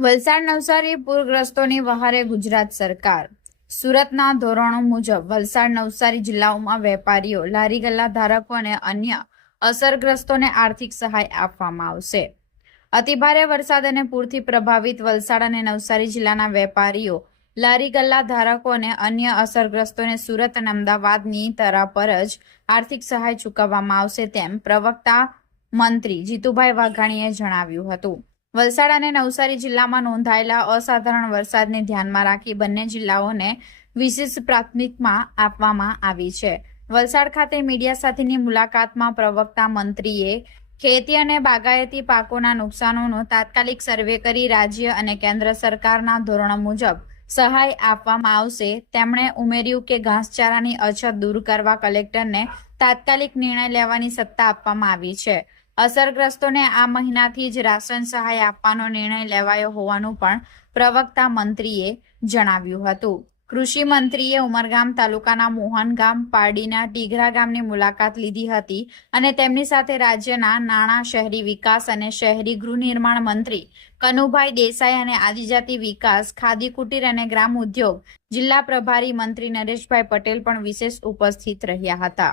વલસાડ નવસારી પૂરગ્રસ્તોની વહારે ગુજરાત સરકાર। સુરતના ધોરણો મુજબ વલસાડ નવસારી જિલ્લાઓમાં વેપારીઓ, લારી ગલ્લા ધારકો અને અન્ય અસરગ્રસ્તોને આર્થિક સહાય આપવામાં આવશે। અતિભારે વરસાદ અને પૂરથી પ્રભાવિત વલસાડ અને નવસારી જિલ્લાના વેપારીઓ, લારી ગલ્લા ધારકો અને અન્ય અસરગ્રસ્તોને સુરત અને અમદાવાદની તરહ પર જ આર્થિક સહાય ચૂકવવામાં આવશે તેમ પ્રવક્તા મંત્રી જીતુભાઈ વાઘાણીએ જણાવ્યું હતું। વલસાડ અને નવસારી જિલ્લામાં નોંધાયેલા અસાધારણ વરસાદને ધ્યાનમાં રાખી બંને જિલ્લાઓને વિશેષ પ્રાથમિકતા આપવામાં આવી છે। વલસાડ ખાતે મીડિયા સાથેની મુલાકાતમાં પ્રવક્તા મંત્રીએ ખેતી અને બાગાયતી પાકોના નુકસાનોનો તાત્કાલિક સર્વે કરી રાજ્ય અને કેન્દ્ર સરકારના ધોરણો મુજબ સહાય આપવામાં આવશે। તેમણે ઉમેર્યું કે ઘાસચારાની અછત દૂર કરવા કલેક્ટરને તાત્કાલિક નિર્ણય લેવાની સત્તા આપવામાં આવી છે। અસરગ્રસ્તોને આ મહિનાથી જ રાશન સહાય આપવાનો નિર્ણય લેવાયો હોવાનું પણ પ્રવક્તા મંત્રીએ જણાવ્યું હતું। કૃષિ મંત્રીએ ઉમરગામ તાલુકાના મોહનગામ, પારડીના ટીઘરા ગામની મુલાકાત લીધી હતી અને તેમની સાથે રાજ્યના નાણાં, શહેરી વિકાસ અને શહેરી ગૃહનિર્માણ મંત્રી કનુભાઈ દેસાઈ અને આદિજાતિ વિકાસ, ખાદી કુટીર અને ગ્રામ ઉદ્યોગ જિલ્લા પ્રભારી મંત્રી નરેશભાઈ પટેલ પણ વિશેષ ઉપસ્થિત રહ્યા હતા।